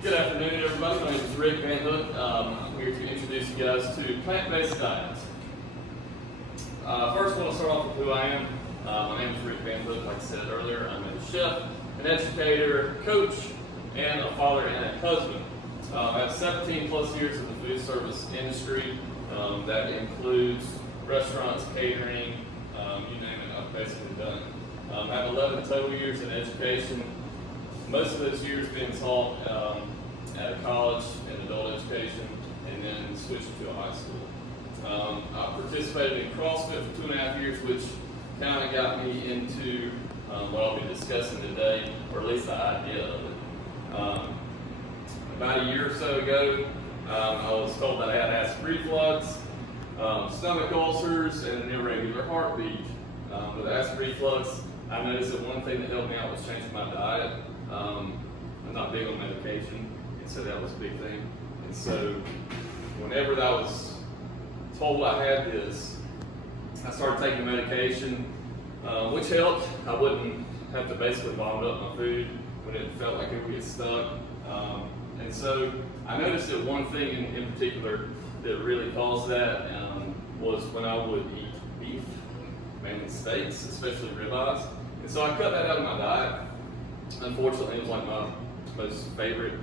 Good afternoon, everybody. My name is Rick Van Hook. I'm here to introduce you guys to plant-based diets. First, I want to start off with who I am. My name is Rick Van Hook. Like I said earlier, I'm a chef, an educator, coach, and a father and a husband. I have 17 plus years in the food service industry. That includes restaurants, catering, you name it, I've basically done it. I have 11 total years in education. Most of those years being taught at a college in adult education and then switched to a high school. I participated in CrossFit for 2.5 years, which kind of got me into what I'll be discussing today, or at least the idea of it. About a year or so ago, I was told that I had acid reflux, stomach ulcers, and an irregular heartbeat. With acid reflux, I noticed that one thing that helped me out was changing my diet. I'm not big on medication, and so that was a big thing. And so whenever I was told I had this, I started taking medication, which helped. I wouldn't have to basically vomit up my food when it felt like it would get stuck. And so I noticed that one thing in particular that really caused that was when I would eat beef, mainly steaks, especially ribeyes. And so I cut that out of my diet. Unfortunately, it was like my most favorite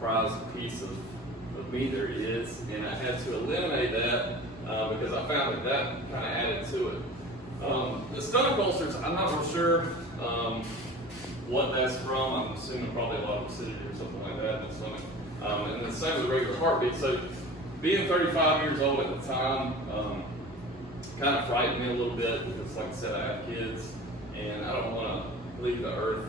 prized piece of meat there is, and I had to eliminate that because I found that kind of added to it. The stomach ulcers, I'm not real sure what that's from. I'm assuming probably a lot of acidity or something like that in the stomach. And then the same with the regular heartbeat. So being 35 years old at the time kind of frightened me a little bit because, like I said, I have kids, and I don't want to leave the earth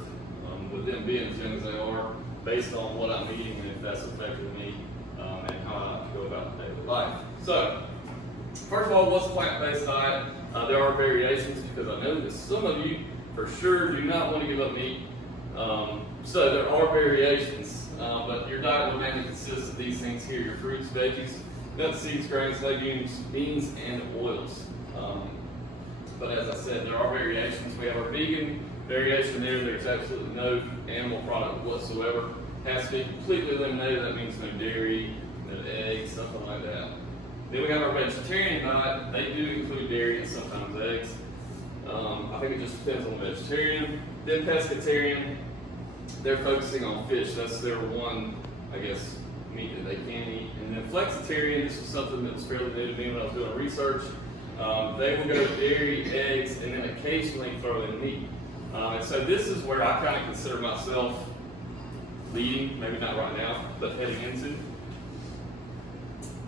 with them being as young as they are, based on what I'm eating and if that's affected me and how I go about daily life. So, first of all, what's a plant-based diet? There are variations because I know that some of you for sure do not want to give up meat. So there are variations, but your diet will mainly consist of these things here: your fruits, veggies, nuts, seeds, grains, legumes, beans, and oils. But as I said, there are variations. We have our vegan variation there. There's absolutely no animal product whatsoever. Has to be completely eliminated. That means no dairy, no eggs, something like that. Then we have our vegetarian diet. They do include dairy and sometimes eggs. I think it just depends on the vegetarian. Then pescatarian, they're focusing on fish. That's their one, I guess, meat that they can eat. And then flexitarian, this is something that was fairly new to me when I was doing research. They will go with dairy, eggs, and then occasionally throw in meat. And so this is where I kind of consider myself leading, maybe not right now, but heading into.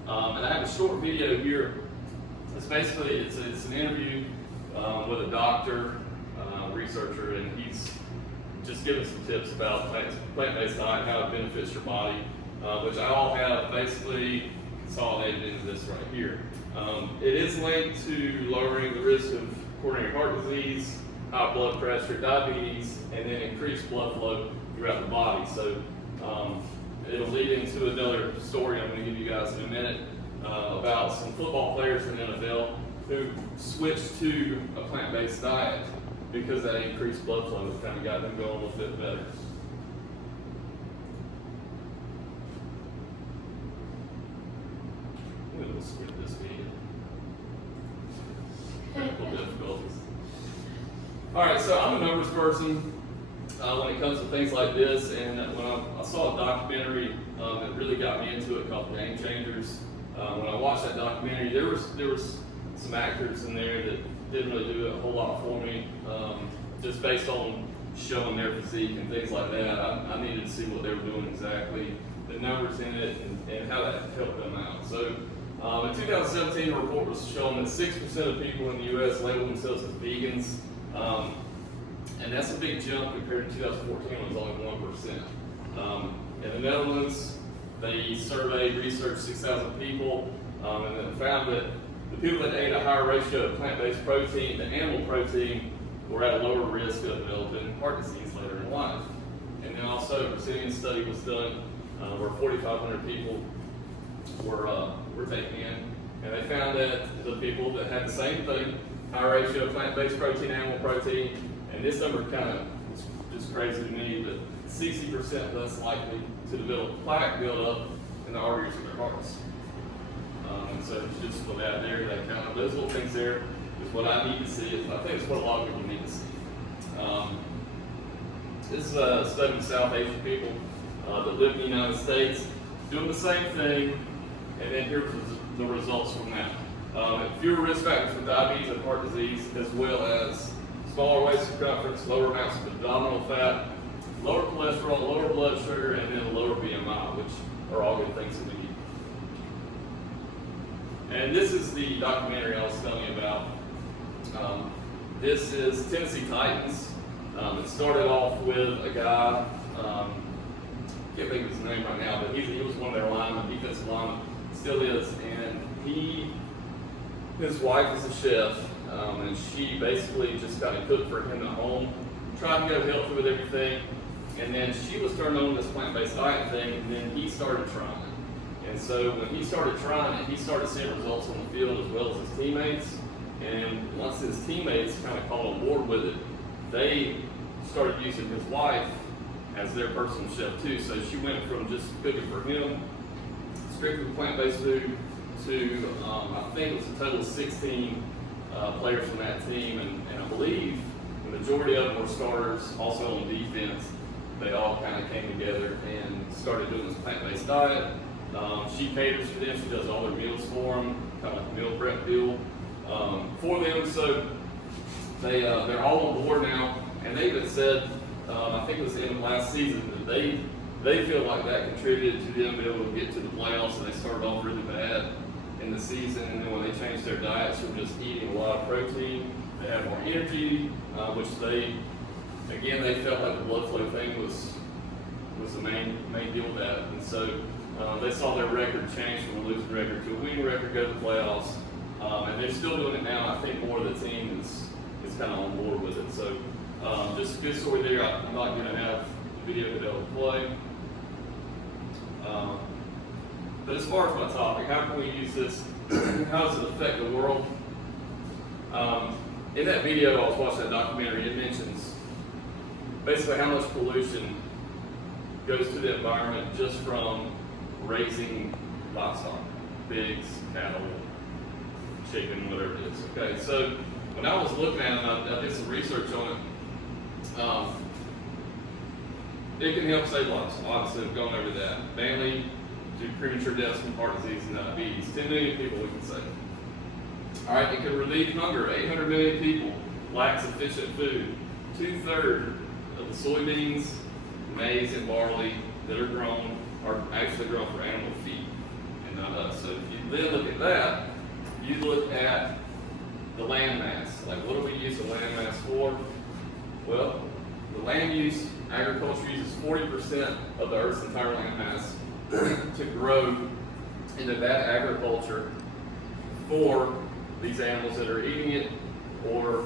And I have a short video here. It's basically, it's an interview with a doctor, researcher, and he's just giving some tips about plant-based diet, how it benefits your body, which I all have basically consolidated into this right here. It is linked to lowering the risk of coronary heart disease, high blood pressure, diabetes, and then increased blood flow throughout the body. So it'll lead into another story I'm going to give you guys in a minute about some football players in the NFL who switched to a plant-based diet because that increased blood flow kind of got them going a little bit better. I'm going to switch this video. Technical difficulties. All right, so I'm a numbers person when it comes to things like this, and when I saw a documentary that really got me into it called Game Changers. When I watched that documentary, there was some actors in there that didn't really do a whole lot for me, just based on showing their physique and things like that. I needed to see what they were doing exactly, the numbers in it, and how that helped them out. So in 2017, a report was showing that 6% of people in the U.S. label themselves as vegans. And that's a big jump compared to 2014 when it was only 1%. In the Netherlands, they surveyed, researched 6,000 people, and then found that the people that ate a higher ratio of plant-based protein than animal protein were at a lower risk of developing heart disease later in life. And then also a Brazilian study was done where 4,500 people were taken in, and they found that the people that had the same thing, high ratio of plant-based protein, animal protein, and this number kind of is just crazy to me, but 60% less likely to develop plaque buildup in the arteries of their hearts. And so just for that there, that kind of those little things there is what I need to see. I think it's what a lot of people need to see. This is a study of South Asian people that live in the United States, doing the same thing, and then here's the results from that. Fewer risk factors for diabetes and heart disease, as well as smaller waist circumference, lower amounts of abdominal fat, lower cholesterol, lower blood sugar, and then a lower BMI, which are all good things that we need. And this is the documentary I was telling you about. This is Tennessee Titans. It started off with a guy, can't think of his name right now, but he was one of their linemen, defensive linemen, still is, and his wife is a chef, and she basically just kind of cooked for him at home, tried to go healthy with everything, and then she was turned on this plant-based diet thing, and then he started trying it. And so when he started trying it, he started seeing results on the field as well as his teammates, and once his teammates kind of caught on board with it, they started using his wife as their personal chef too. So she went from just cooking for him, strictly plant-based food, to I think it was a total of 16 players from that team, and I believe the majority of them were starters, also on defense. They all kind of came together and started doing this plant-based diet. She caters for them, she does all their meals for them, kind of meal prep deal for them. So they're all on board now, and they even said, I think it was the end of last season, that they feel like that contributed to them being able to get to the playoffs, and they started off really bad in the season, and then when they changed their diets from just eating a lot of protein, they had more energy, which they felt like the blood flow thing was the main deal with that. And so they saw their record change from a losing record to a winning record, go to the playoffs, and they're still doing it now. I think more of the team is kind of on board with it. So just a good story there. I'm not going to have the video that will play. But as far as my topic, how can we use this? How does it affect the world? In that video, I was watching that documentary, it mentions basically how much pollution goes to the environment just from raising livestock, pigs, cattle, chicken, whatever it is. Okay, so when I was looking at it, I did some research on it. It can help save lives. Obviously, I've gone over that. Mainly to premature deaths from heart disease and diabetes. 10 million people we can save. All right, it can relieve hunger. 800 million people lack sufficient food. 2/3 of the soybeans, maize, and barley that are grown are actually grown for animal feed and not us. So if you then look at that, you look at the land mass. Like, what do we use the land mass for? Well, the land use, agriculture uses 40% of the Earth's entire land mass to grow into that agriculture for these animals that are eating it or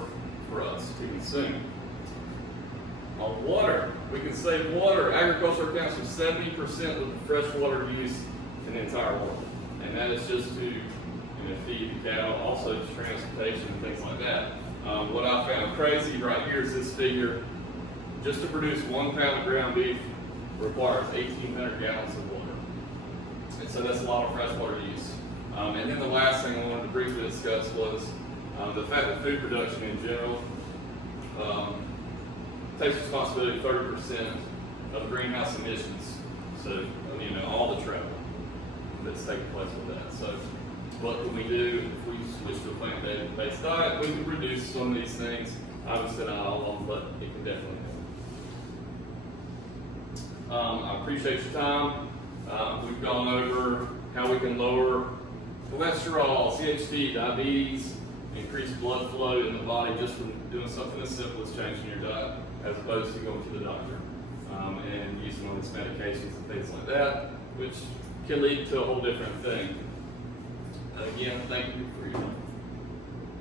for us to consume. On water, we can save water. Agriculture accounts for 70% of the fresh water use in the entire world. And that is just to feed the cattle, also just transportation and things like that. What I found crazy right here is this figure. Just to produce 1 pound of ground beef requires 1,800 gallons of water. And so that's a lot of fresh water use. And then the last thing I wanted to briefly discuss was the fact that food production in general takes responsibility for 30% of greenhouse emissions. So, all the travel that's taking place with that. So, what can we do if we switch to a plant-based diet? We can reduce some of these things. Obviously not all of them, but it can definitely help. I appreciate your time. We've gone over how we can lower cholesterol, CHD, diabetes, increase blood flow in the body just from doing something as simple as changing your diet, as opposed to going to the doctor and using all these medications and things like that, which can lead to a whole different thing. Again, thank you for your time.